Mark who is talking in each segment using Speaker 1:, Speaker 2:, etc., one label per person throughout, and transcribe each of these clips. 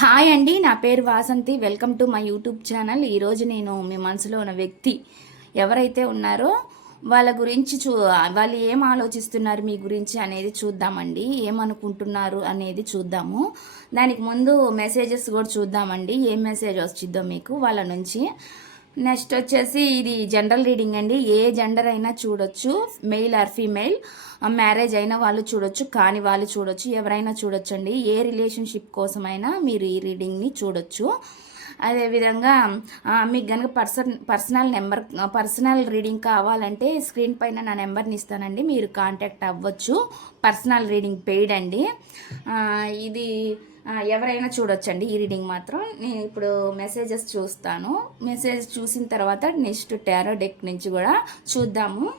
Speaker 1: Hi అండి నా పేరు Vasanthi. Welcome to my YouTube channel. ఈరోజు నేను మీ మనసులో ఉన్న వ్యక్తి ఎవరైతే ఉన్నారో వాళ్ళ గురించి చూ వాళ్ళు ఏం ఆలోచిస్తున్నారు మీ గురించి అనేది చూద్దామండి. ఏమనుకుంటున్నారు అనేది చూద్దాము. దానికి ముందు మెసేజెస్ కూడా చూద్దామండి. ఏం మెసేజ్ వచ్చిద్దో మీకు వాళ్ళ నుంచి. నెక్స్ట్ వచ్చేసి ఇది జనరల్ రీడింగ్ అండి. ఏ జెండర్ అయినా చూడొచ్చు మెయిల్ ఆర్ ఫీమేల్ మ్యారేజ్ అయిన వాళ్ళు చూడొచ్చు కాని వాళ్ళు చూడొచ్చు ఎవరైనా చూడొచ్చు అండి ఏ రిలేషన్షిప్ కోసమైనా మీరు ఈ రీడింగ్ని చూడొచ్చు. అదేవిధంగా మీకు కనుక person personal number personal reading కావాలంటే స్క్రీన్ పైన నా నెంబర్ని ఇస్తానండి. మీరు కాంటాక్ట్ అవ్వచ్చు. పర్సనల్ రీడింగ్ పెయిడ్ అండి. ఇది ఎవరైనా చూడొచ్చండి ఈ రీడింగ్ మాత్రం. నేను ఇప్పుడు మెసేజెస్ చూస్తాను. మెసేజ్ చూసిన తర్వాత నెక్స్ట్ టారో డెక్ నుంచి కూడా చూద్దాము.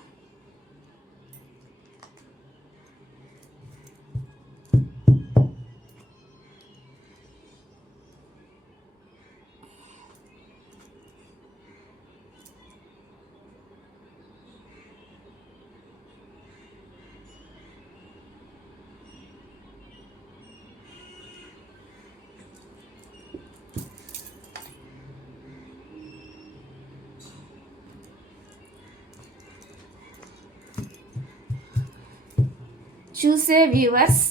Speaker 1: చూసే వ్యూవర్స్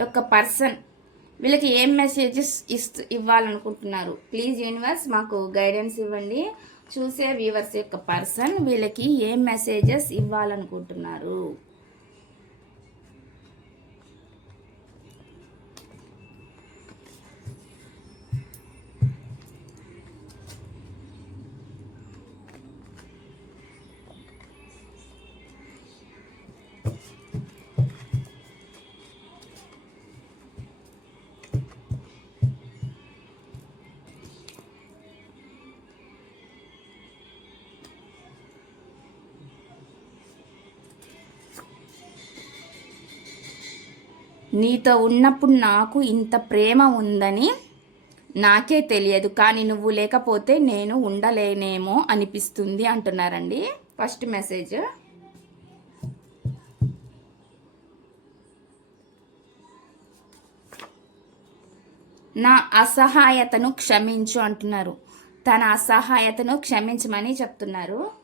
Speaker 1: యొక్క పర్సన్ వీళ్ళకి ఏం మెసేజెస్ ఇస్తూ ఇవ్వాలనుకుంటున్నారు? ప్లీజ్ యూనివర్స్ మాకు గైడెన్స్ ఇవ్వండి. చూసే వ్యూవర్స్ యొక్క పర్సన్ వీళ్ళకి ఏం మెసేజెస్ ఇవ్వాలనుకుంటున్నారు? నీతో ఉన్నప్పుడు నాకు ఇంత ప్రేమ ఉందని నాకే తెలియదు. కానీ నువ్వు లేకపోతే నేను ఉండలేనేమో అనిపిస్తుంది అంటున్నారండి. ఫస్ట్ మెసేజ్ నా అసహాయతను క్షమించు అంటున్నారు. తన అసహాయతను క్షమించమని చెప్తున్నారు.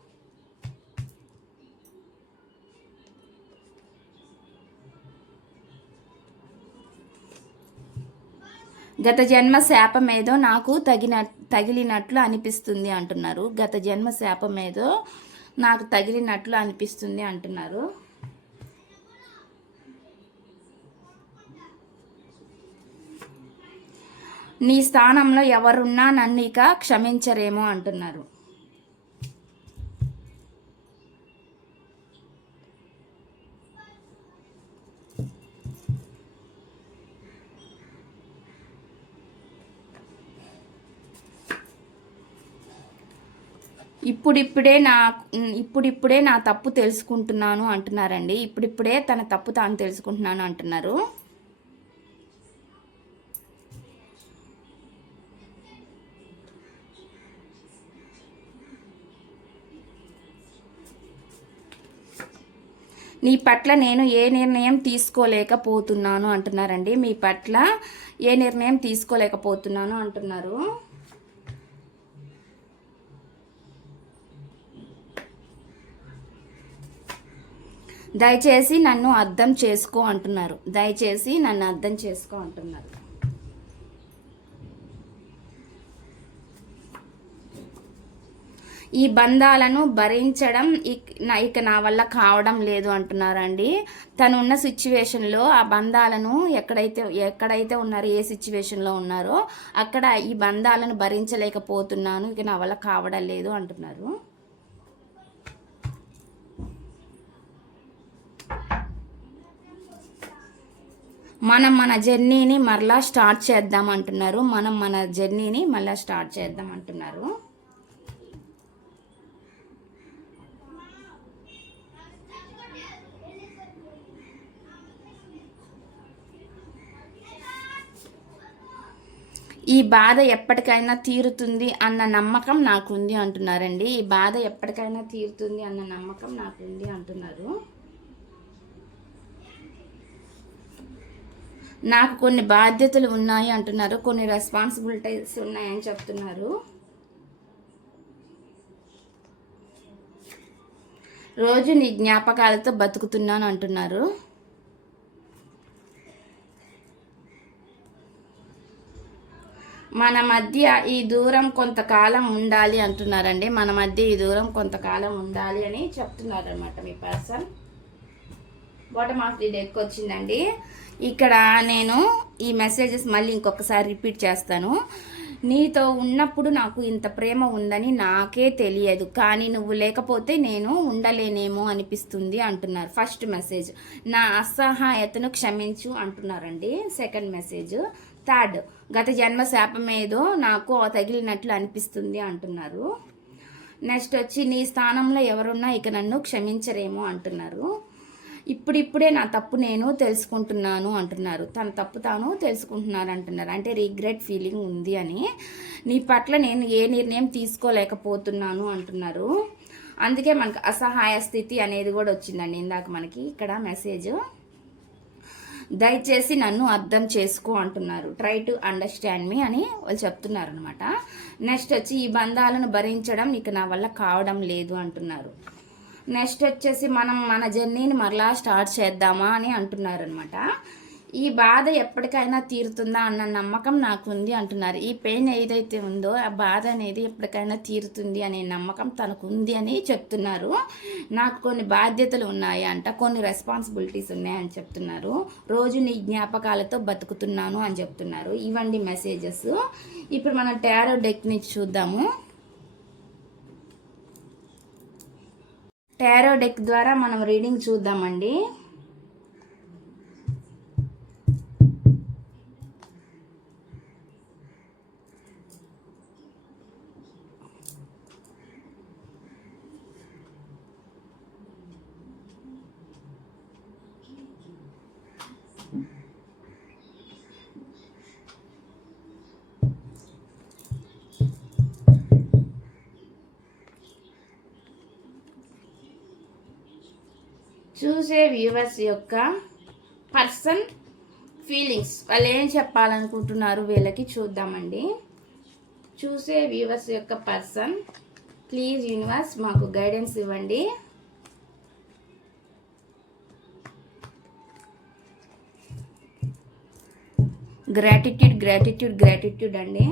Speaker 1: గత జన్మ శాపమేదో నాకు తగిన తగిలినట్లు అనిపిస్తుంది అంటున్నారు. గత జన్మ శాపమేదో నాకు తగిలినట్లు అనిపిస్తుంది అంటున్నారు. నీ స్థానంలో ఎవరున్నా నన్ను ఇక క్షమించరేమో అంటున్నారు. ఇప్పుడిప్పుడే నా ఇప్పుడిప్పుడే నా తప్పు తెలుసుకుంటున్నాను అంటున్నారండి. ఇప్పుడిప్పుడే తన తప్పు తాను తెలుసుకుంటున్నాను అంటున్నారు. నీ పట్ల నేను ఏ నిర్ణయం తీసుకోలేకపోతున్నాను అంటున్నారండి. మీ పట్ల ఏ నిర్ణయం తీసుకోలేకపోతున్నాను అంటున్నారు. దయచేసి నన్ను అర్థం చేసుకో అంటున్నారు. దయచేసి నన్ను అర్థం చేసుకో అంటున్నారు. ఈ బంధాలను భరించడం ఇక్- నా- ఇక నా వల్ల కావడం లేదు అంటున్నారండి. తను ఉన్న సిచ్యువేషన్లో ఆ బంధాలను ఎక్కడైతే ఎక్కడైతే ఉన్నారో ఏ సిచ్యువేషన్లో ఉన్నారో అక్కడ ఈ బంధాలను భరించలేకపోతున్నాను. ఇక నా వల్ల కావడం లేదు అంటున్నారు. మనం మన జర్నీని మరలా స్టార్ట్ చేద్దాం అంటున్నారు. మనం మన జర్నీని మళ్ళీ స్టార్ట్ చేద్దాం అంటున్నారు. ఈ బాధ ఎప్పటికైనా తీరుతుంది అన్న నమ్మకం నాకుంది అంటున్నారండి. ఈ బాధ ఎప్పటికైనా తీరుతుంది అన్న నమ్మకం నాకుంది అంటున్నారు. నాకు కొన్ని బాధ్యతలు ఉన్నాయి అంటున్నారు కొన్ని రెస్పాన్సిబిలిటీస్ ఉన్నాయని చెప్తున్నారు. రోజు నీ జ్ఞాపకాలతో బతుకుతున్నాను అంటున్నారు. మన మధ్య ఈ దూరం కొంతకాలం ఉండాలి అంటున్నారండి. మన మధ్య ఈ దూరం కొంతకాలం ఉండాలి అని చెప్తున్నారు అనమాట మీ person bottom of the deck వచ్చిందండి. ఇక్కడ నేను ఈ మెసేజెస్ మళ్ళీ ఇంకొకసారి రిపీట్ చేస్తాను. నీతో ఉన్నప్పుడు నాకు ఇంత ప్రేమ ఉందని నాకే తెలియదు. కానీ నువ్వు లేకపోతే నేను ఉండలేనేమో అనిపిస్తుంది అంటున్నారు. ఫస్ట్ మెసేజ్ నా అసహాయతను క్షమించు అంటున్నారండి. సెకండ్ మెసేజ్ థర్డ్ గత జన్మ శాపం ఏదో నాకు తగిలినట్లు అనిపిస్తుంది అంటున్నారు. నెక్స్ట్ వచ్చి నీ స్థానంలో ఎవరున్నా ఇక నన్ను క్షమించరేమో అంటున్నారు. ఇప్పుడిప్పుడే నా తప్పు నేను తెలుసుకుంటున్నాను అంటున్నారు. తన తప్పు తాను తెలుసుకుంటున్నారు అంటున్నారు. అంటే రిగ్రెట్ ఫీలింగ్ ఉంది అని. నీ పట్ల నేను ఏ నిర్ణయం తీసుకోలేకపోతున్నాను అంటున్నారు. అందుకే మనకు అసహాయ స్థితి అనేది కూడా వచ్చిందండి ఇందాక మనకి ఇక్కడ మెసేజ్. దయచేసి నన్ను అర్థం చేసుకో అంటున్నారు. ట్రై టు అండర్స్టాండ్ మీ అని వాళ్ళు చెప్తున్నారు అనమాట నెక్స్ట్ వచ్చి ఈ బంధాలను భరించడం నీకు నా వల్ల కావడం లేదు అంటున్నారు. నెక్స్ట్ వచ్చేసి మనం మన జర్నీని మరలా స్టార్ట్ చేద్దామా అని అంటున్నారు అనమాట ఈ బాధ ఎప్పటికైనా తీరుతుందా అన్న నమ్మకం నాకు ఉంది అంటున్నారు. ఈ పెయిన్ ఏదైతే ఉందో ఆ బాధ అనేది ఎప్పటికైనా తీరుతుంది అనే నమ్మకం తనకు ఉంది అని చెప్తున్నారు. నాకు కొన్ని బాధ్యతలు ఉన్నాయి అంట కొన్ని రెస్పాన్సిబిలిటీస్ ఉన్నాయని చెప్తున్నారు. రోజు నీ జ్ఞాపకాలతో బతుకుతున్నాను అని చెప్తున్నారు. ఇవ్వండి మెసేజెస్. ఇప్పుడు మనం టారో డెక్ నుంచి చూద్దాము. టారో డెక్ ద్వారా మనం రీడింగ్ చూద్దామండి. చూసే వ్యూవర్స్ యొక్క పర్సన్ ఫీలింగ్స్. వాళ్ళు ఏం చెప్పాలనుకుంటున్నారు వీళ్ళకి చూద్దామండి. చూసే వ్యూవర్స్ యొక్క పర్సన్ ప్లీజ్ యూనివర్స్ మాకు గైడెన్స్ ఇవ్వండి. గ్రాటిట్యూడ్ గ్రాటిట్యూడ్ గ్రాటిట్యూడ్ అండి.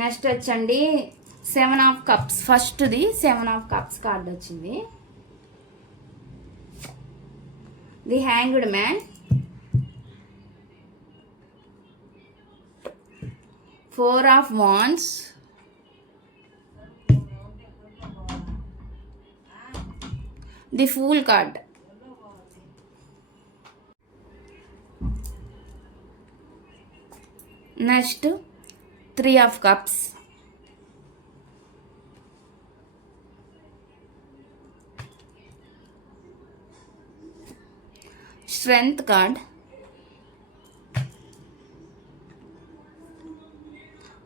Speaker 1: నెక్స్ట్ వచ్చండి సెవెన్ ఆఫ్ కప్స్. ఫస్ట్ది సెవెన్ ఆఫ్ కప్స్ కార్డ్ వచ్చింది. The hanged man. Four of wands. The fool card. Next three of cups strength card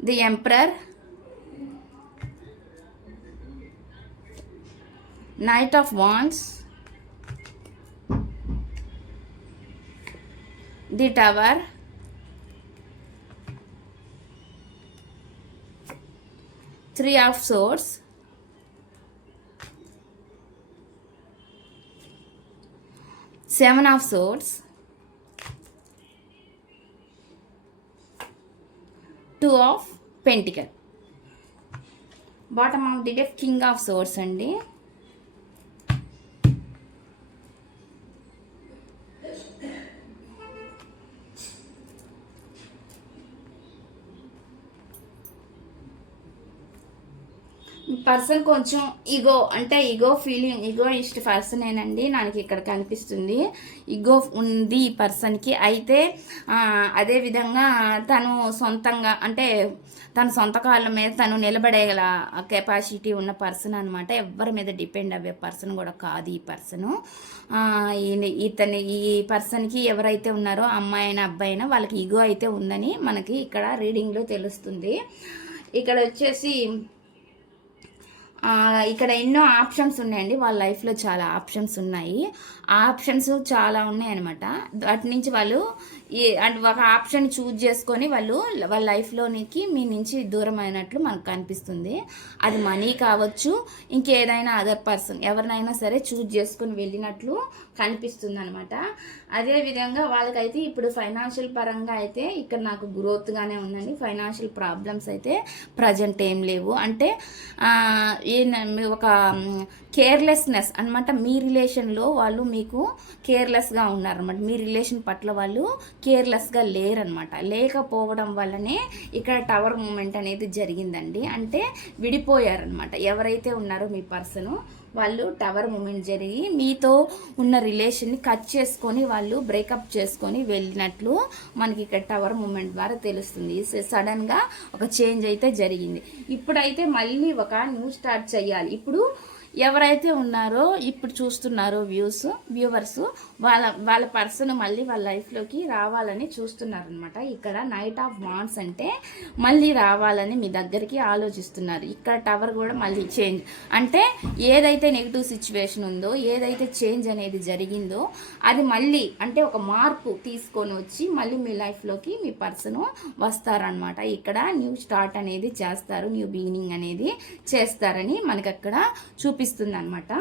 Speaker 1: the emperor knight of wands the tower three of swords seven of swords two of pentacle bottom of the deck king of swords అండి person కొంచెం ego అంటే ఇగో feeling ఇగో ఇష్ట పర్సనేనండి నాకు ఇక్కడ కనిపిస్తుంది. ఇగో ఉంది ఈ పర్సన్కి. అయితే అదేవిధంగా అదే విధంగా తను సొంతంగా అంటే తన సొంత కాళ్ళ మీద తను నిలబడేగల కెపాసిటీ ఉన్న పర్సన్ అనమాట ఎవరి మీద డిపెండ్ అయ్యే పర్సన్ కూడా కాదు ఈ పర్సను. ఇతని ఈ పర్సన్కి ఎవరైతే ఉన్నారో అమ్మాయి అయినా అబ్బాయి అయినా వాళ్ళకి ఇగో అయితే ఉందని మనకి ఇక్కడ రీడింగ్లో తెలుస్తుంది. ఇక్కడ వచ్చేసి ఇక్కడ ఎన్నో ఆప్షన్స్ ఉన్నాయండి. వాళ్ళ లైఫ్లో చాలా ఆప్షన్స్ ఉన్నాయి. ఆ ఆప్షన్స్ చాలా ఉన్నాయి అనమాట వాటి నుంచి వాళ్ళు అంటే ఒక ఆప్షన్ చూజ్ చేసుకొని వాళ్ళు వాళ్ళ లైఫ్లోనికి మీ నుంచి దూరం అయినట్లు మనకు కనిపిస్తుంది. అది మనీ కావచ్చు ఇంకేదైనా అదర్ పర్సన్ ఎవరినైనా సరే చూజ్ చేసుకొని వెళ్ళినట్లు కనిపిస్తుంది అనమాట అదేవిధంగా వాళ్ళకైతే ఇప్పుడు ఫైనాన్షియల్ పరంగా అయితే ఇక్కడ నాకు గ్రోత్గానే ఉందండి. ఫైనాన్షియల్ ప్రాబ్లమ్స్ అయితే ప్రజెంట్ ఏం లేవు. అంటే ఒక కేర్లెస్నెస్ అన్నమాట మీ రిలేషన్లో వాళ్ళు మీకు కేర్లెస్గా ఉన్నారనమాట మీ రిలేషన్ పట్ల వాళ్ళు కేర్లెస్గా లేరనమాట లేకపోవడం వల్లనే ఇక్కడ టవర్ మూమెంట్ అనేది జరిగిందండి. అంటే విడిపోయారనమాట ఎవరైతే ఉన్నారో మీ పర్సను వాళ్ళు టవర్ మూమెంట్ జరిగి మీతో ఉన్న రిలేషన్ని కట్ చేసుకొని వాళ్ళు బ్రేకప్ చేసుకొని వెళ్ళినట్లు మనకి ఇక్కడ టవర్ మూమెంట్ ద్వారా తెలుస్తుంది. సడన్గా ఒక చేంజ్ అయితే జరిగింది. ఇప్పుడైతే మళ్ళీ ఒక న్యూ స్టార్ట్ చేయాలి. ఇప్పుడు ఎవరైతే ఉన్నారో ఇప్పుడు చూస్తున్నారో వ్యూస్ వ్యూవర్స్ వాళ్ళ వాళ్ళ పర్సన్ మళ్ళీ వాళ్ళ లైఫ్లోకి రావాలని చూస్తున్నారనమాట ఇక్కడ నైట్ ఆఫ్ వాన్స్ అంటే మళ్ళీ రావాలని మీ దగ్గరికి ఆలోచిస్తున్నారు. ఇక్కడ టవర్ కూడా మళ్ళీ చేంజ్. అంటే ఏదైతే నెగిటివ్ సిచ్యువేషన్ ఉందో ఏదైతే చేంజ్ అనేది జరిగిందో అది మళ్ళీ అంటే ఒక మార్పు తీసుకొని వచ్చి మళ్ళీ మీ లైఫ్లోకి మీ పర్సన్ వస్తారనమాట ఇక్కడ న్యూ స్టార్ట్ అనేది చేస్తారు న్యూ బిగినింగ్ అనేది చేస్తారని మనకు అక్కడ చూపిస్తుంది అనమాట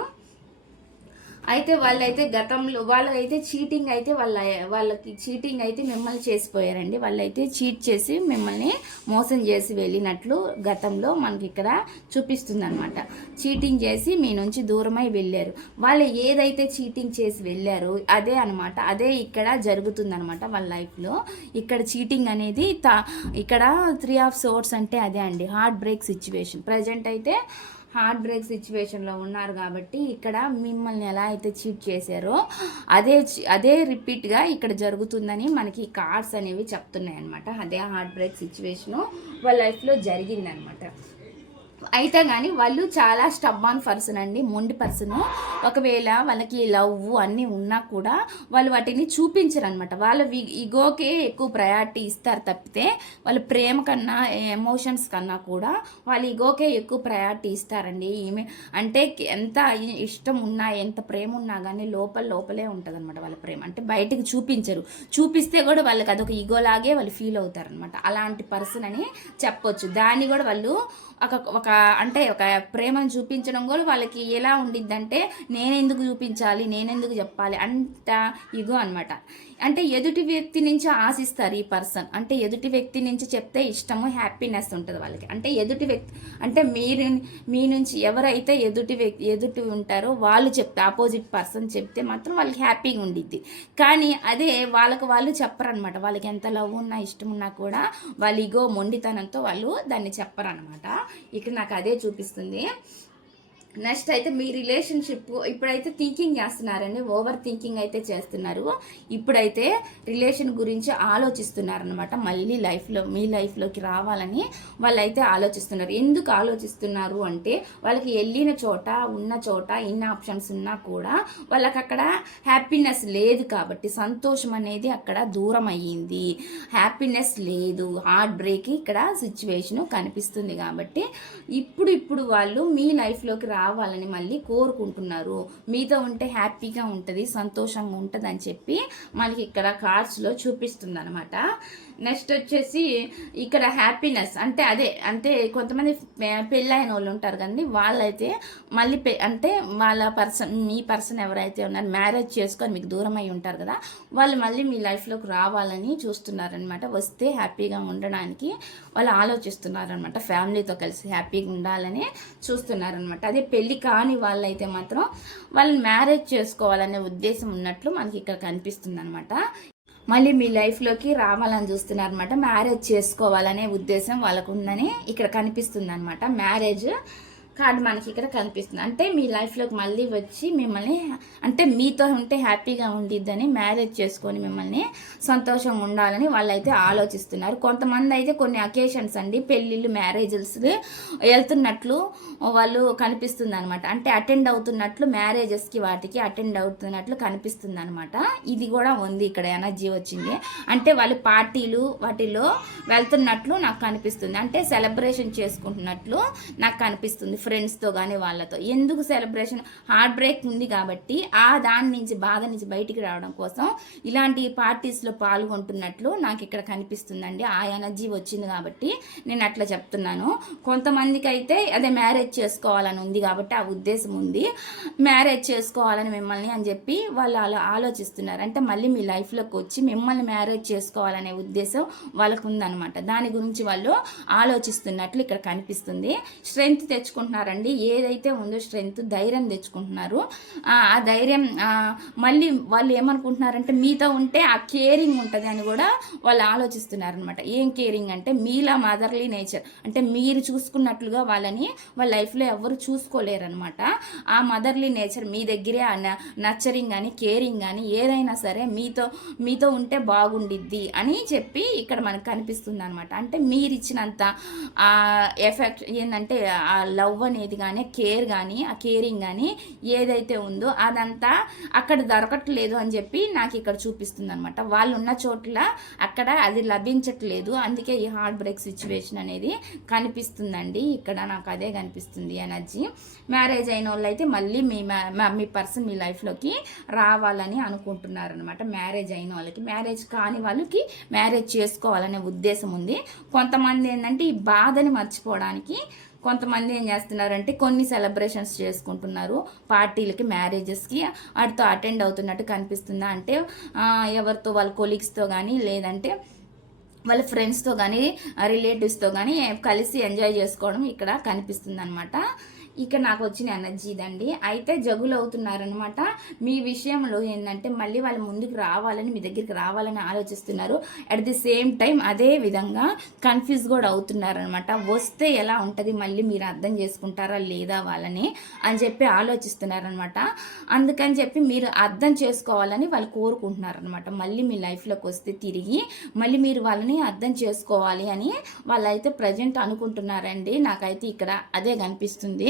Speaker 1: అయితే వాళ్ళైతే గతంలో వాళ్ళైతే చీటింగ్ అయితే వాళ్ళ వాళ్ళకి చీటింగ్ అయితే మిమ్మల్ని చేసిపోయారండి. వాళ్ళైతే చీట్ చేసి మిమ్మల్ని మోసం చేసి వెళ్ళినట్లు గతంలో మనకి ఇక్కడ చూపిస్తుంది అనమాట చీటింగ్ చేసి మీ నుంచి దూరమై వెళ్ళారు. వాళ్ళు ఏదైతే చీటింగ్ చేసి వెళ్ళారో అదే అనమాట అదే ఇక్కడ జరుగుతుంది అనమాట వాళ్ళ లైఫ్లో. ఇక్కడ చీటింగ్ అనేది తా ఇక్కడ త్రీ ఆఫ్ సోర్స్ అంటే అదే అండి. Heart break situation. ప్రజెంట్ అయితే హార్ట్ బ్రేక్ సిచ్యువేషన్లో ఉన్నారు కాబట్టి ఇక్కడ మిమ్మల్ని ఎలా అయితే చీట్ చేశారో అదే అదే రిపీట్గా ఇక్కడ జరుగుతుందని మనకి కార్డ్స్ అనేవి చెప్తున్నాయి అనమాట అదే హార్ట్ బ్రేక్ సిచ్యువేషను వాళ్ళ లైఫ్లో జరిగిందనమాట అయితే కానీ వాళ్ళు చాలా స్టబ్బాన్ పర్సన్ అండి మొండి పర్సన్. ఒకవేళ వాళ్ళకి లవ్ అన్నీ ఉన్నా కూడా వాళ్ళు వాటిని చూపించరు అనమాట వాళ్ళ ఇగోకే ఈగోకే ఎక్కువ ప్రయారిటీ ఇస్తారు తప్పితే వాళ్ళ ప్రేమ కన్నా ఎమోషన్స్ కన్నా కూడా వాళ్ళ ఇగోకే ఎక్కువ ప్రయారిటీ ఇస్తారండి. ఈమె అంటే ఎంత ఇష్టం ఉన్నా ఎంత ప్రేమ ఉన్నా కానీ లోపల లోపలే ఉంటుంది అనమాట వాళ్ళ ప్రేమ. అంటే బయటకు చూపించరు. చూపిస్తే కూడా వాళ్ళకి అదొక ఇగోలాగే వాళ్ళు ఫీల్ అవుతారు అనమాట అలాంటి పర్సన్ అని చెప్పొచ్చు. దాన్ని కూడా వాళ్ళు ఒక ఒక అంటే ఒక ప్రేమను చూపించడం కూడా వాళ్ళకి ఎలా ఉండిద్దంటే నేనెందుకు చూపించాలి నేనెందుకు చెప్పాలి అంత ఇగో అనమాట అంటే ఎదుటి వ్యక్తి నుంచి ఆశిస్తారు ఈ పర్సన్. అంటే ఎదుటి వ్యక్తి నుంచి చెప్తే ఇష్టము హ్యాపీనెస్ ఉంటుంది వాళ్ళకి. అంటే ఎదుటి వ్యక్తి అంటే మీరు మీ నుంచి ఎవరైతే ఎదుటి వ్యక్తి ఎదుటి ఉంటారో వాళ్ళు చెప్తే ఆపోజిట్ పర్సన్ చెప్తే మాత్రం వాళ్ళకి హ్యాపీగా ఉండిద్ది. కానీ అదే వాళ్ళకు వాళ్ళు చెప్పరనమాట వాళ్ళకి ఎంత లవ్ ఉన్నా ఇష్టం ఉన్నా కూడా వాళ్ళు ఇగో మొండితనంతో వాళ్ళు దాన్ని చెప్పరనమాట ఇక్కడ నాకు అదే చూపిస్తుంది. నెక్స్ట్ అయితే మీ రిలేషన్షిప్ ఇప్పుడైతే థింకింగ్ చేస్తున్నారండి ఓవర్ థింకింగ్ అయితే చేస్తున్నారు. ఇప్పుడైతే రిలేషన్ గురించి ఆలోచిస్తున్నారు అనమాట మళ్ళీ లైఫ్లో మీ లైఫ్లోకి రావాలని వాళ్ళైతే ఆలోచిస్తున్నారు. ఎందుకు ఆలోచిస్తున్నారు అంటే వాళ్ళకి వెళ్ళిన చోట ఉన్న చోట ఇన్ని ఆప్షన్స్ ఉన్నా కూడా వాళ్ళకి అక్కడ హ్యాపీనెస్ లేదు కాబట్టి సంతోషం అనేది అక్కడ దూరం అయ్యింది. హ్యాపీనెస్ లేదు హార్ట్ బ్రేక్ ఇక్కడ సిచ్యువేషన్ కనిపిస్తుంది కాబట్టి ఇప్పుడు ఇప్పుడు వాళ్ళు మీ లైఫ్లోకి రా రావాలని మళ్ళీ కోరుకుంటున్నారు. మీతో ఉంటే హ్యాపీగా ఉంటుంది సంతోషంగా ఉంటుంది అని చెప్పి మనకి ఇక్కడ కార్డ్స్లో చూపిస్తుంది అనమాట నెక్స్ట్ వచ్చేసి ఇక్కడ హ్యాపీనెస్. అంటే అదే అంటే కొంతమంది పెళ్ళైన వాళ్ళు ఉంటారు కదండి వాళ్ళైతే మళ్ళీ పె అంటే వాళ్ళ పర్సన్ మీ పర్సన్ ఎవరైతే ఉన్నారో మ్యారేజ్ చేసుకొని మీకు దూరం అయి ఉంటారు కదా వాళ్ళు మళ్ళీ మీ లైఫ్లోకి రావాలని చూస్తున్నారనమాట. వస్తే హ్యాపీగా ఉండడానికి వాళ్ళు ఆలోచిస్తున్నారనమాట. ఫ్యామిలీతో కలిసి హ్యాపీగా ఉండాలని చూస్తున్నారనమాట. అదే పెళ్ళి కాని వాళ్ళైతే మాత్రం వాళ్ళని మ్యారేజ్ చేసుకోవాలనే ఉద్దేశం ఉన్నట్లు మనకి ఇక్కడ కనిపిస్తుంది అనమాట మళ్ళీ మీ లైఫ్లోకి రావాలని చూస్తున్నారు అనమాట మ్యారేజ్ చేసుకోవాలనే ఉద్దేశం వాళ్ళకు ఉందని ఇక్కడ కనిపిస్తుంది అనమాట మ్యారేజ్ కార్డు మనకి ఇక్కడ కనిపిస్తుంది. అంటే మీ లైఫ్లోకి మళ్ళీ వచ్చి మిమ్మల్ని అంటే మీతో ఉంటే హ్యాపీగా ఉండిద్దని మ్యారేజ్ చేసుకొని మిమ్మల్ని సంతోషంగా ఉండాలని వాళ్ళైతే ఆలోచిస్తున్నారు. కొంతమంది అయితే కొన్ని అకేషన్స్ అండి పెళ్ళిళ్ళు మ్యారేజెస్ వెళ్తున్నట్లు వాళ్ళు కనిపిస్తుంది అనమాట అంటే అటెండ్ అవుతున్నట్లు మ్యారేజెస్కి వాటికి అటెండ్ అవుతున్నట్లు కనిపిస్తుంది అనమాట ఇది కూడా ఉంది ఇక్కడ ఎనర్జీ వచ్చింది. అంటే వాళ్ళు పార్టీలు వాటిలో వెళ్తున్నట్లు నాకు కనిపిస్తుంది. అంటే సెలబ్రేషన్ చేసుకుంటున్నట్లు నాకు కనిపిస్తుంది. ఫ్రెండ్స్తో కానీ వాళ్ళతో. ఎందుకు సెలబ్రేషన్ హార్ట్ బ్రేక్ ఉంది కాబట్టి ఆ దాని నుంచి బాధ నుంచి బయటికి రావడం కోసం ఇలాంటి పార్టీస్లో పాల్గొంటున్నట్లు నాకు ఇక్కడ కనిపిస్తుందండి. ఆ ఎనర్జీ వచ్చింది కాబట్టి నేను అట్లా చెప్తున్నాను. కొంతమందికి అయితే అదే మ్యారేజ్ చేసుకోవాలని ఉంది కాబట్టి ఆ ఉద్దేశం ఉంది. మ్యారేజ్ చేసుకోవాలని మిమ్మల్ని అని చెప్పి వాళ్ళు అలా ఆలోచిస్తున్నారు. అంటే మళ్ళీ మీ లైఫ్లోకి వచ్చి మిమ్మల్ని మ్యారేజ్ చేసుకోవాలనే ఉద్దేశం వాళ్ళకు ఉందన్నమాట దాని గురించి వాళ్ళు ఆలోచిస్తున్నట్లు ఇక్కడ కనిపిస్తుంది. స్ట్రెంగ్త్ తెచ్చుకుంటున్నారండి. ఏదైతే ఉందో స్ట్రెంగ్త్ ధైర్యం తెచ్చుకుంటున్నారు. ఆ ధైర్యం మళ్ళీ వాళ్ళు ఏమనుకుంటున్నారంటే మీతో ఉంటే ఆ కేరింగ్ ఉంటుంది అని కూడా వాళ్ళు ఆలోచిస్తున్నారనమాట ఏం కేరింగ్ అంటే మీలా మదర్లీ నేచర్ అంటే మీరు చూసుకున్నట్లుగా వాళ్ళని వాళ్ళ లైఫ్లో ఎవరు చూసుకోలేరనమాట ఆ మదర్లీ నేచర్ మీ దగ్గరే ఆ నచ్చరింగ్ కానీ కేరింగ్ కానీ ఏదైనా సరే మీతో మీతో ఉంటే బాగుండిద్ది అని చెప్పి ఇక్కడ మనకు కనిపిస్తుంది అనమాట అంటే మీరు ఇచ్చినంత ఆ ఎఫెక్ట్ ఏంటంటే ఆ లవ్ అనేది కానీ కేర్ కానీ ఆ కేరింగ్ కానీ ఏదైతే ఉందో అదంతా అక్కడ దొరకట్లేదు అని చెప్పి నాకు ఇక్కడ చూపిస్తుంది అనమాట వాళ్ళు ఉన్న చోట్ల అక్కడ అది లభించట్లేదు. అందుకే ఈ హార్ట్ బ్రేక్ సిచ్యువేషన్ అనేది కనిపిస్తుందండి. ఇక్కడ నాకు అదే కనిపిస్తుంది ఎనర్జీ మ్యారేజ్ అయిన వాళ్ళు అయితే మళ్ళీ మీ మీ పర్సన్ మీ లైఫ్లోకి రావాలని అనుకుంటున్నారనమాట మ్యారేజ్ అయిన వాళ్ళకి మ్యారేజ్ కాని వాళ్ళకి మ్యారేజ్ చేసుకోవాలనే ఉద్దేశం ఉంది. కొంతమంది ఏంటంటే ఈ బాధని మర్చిపోవడానికి కొంతమంది ఏం చేస్తున్నారంటే కొన్ని సెలబ్రేషన్స్ చేసుకుంటున్నారు. పార్టీలకి మ్యారేజెస్కి వాటితో అటెండ్ అవుతున్నట్టు కనిపిస్తుందా అంటే ఎవరితో వాళ్ళ కొలీగ్స్తో కానీ లేదంటే వాళ్ళ ఫ్రెండ్స్తో కానీ రిలేటివ్స్తో కానీ కలిసి ఎంజాయ్ చేసుకోవడం ఇక్కడ కనిపిస్తుంది అనమాట ఇక్కడ నాకు వచ్చిన ఎనర్జీ ఇదండి. అయితే జగులు అవుతున్నారనమాట మీ విషయంలో ఏంటంటే మళ్ళీ వాళ్ళు ముందుకు రావాలని మీ దగ్గరికి రావాలని ఆలోచిస్తున్నారు. అట్ ది సేమ్ టైం అదే విధంగా కన్ఫ్యూజ్ కూడా అవుతున్నారనమాట వస్తే ఎలా ఉంటుంది? మళ్ళీ మీరు అర్థం చేసుకుంటారా లేదా వాళ్ళని? అని చెప్పి ఆలోచిస్తున్నారనమాట అందుకని చెప్పి మీరు అర్థం చేసుకోవాలని వాళ్ళు కోరుకుంటున్నారనమాట మళ్ళీ మీ లైఫ్లోకి వస్తే తిరిగి మళ్ళీ మీరు వాళ్ళని అర్థం చేసుకోవాలి అని వాళ్ళైతే ప్రజెంట్ అనుకుంటున్నారండి. నాకైతే ఇక్కడ అదే కనిపిస్తుంది.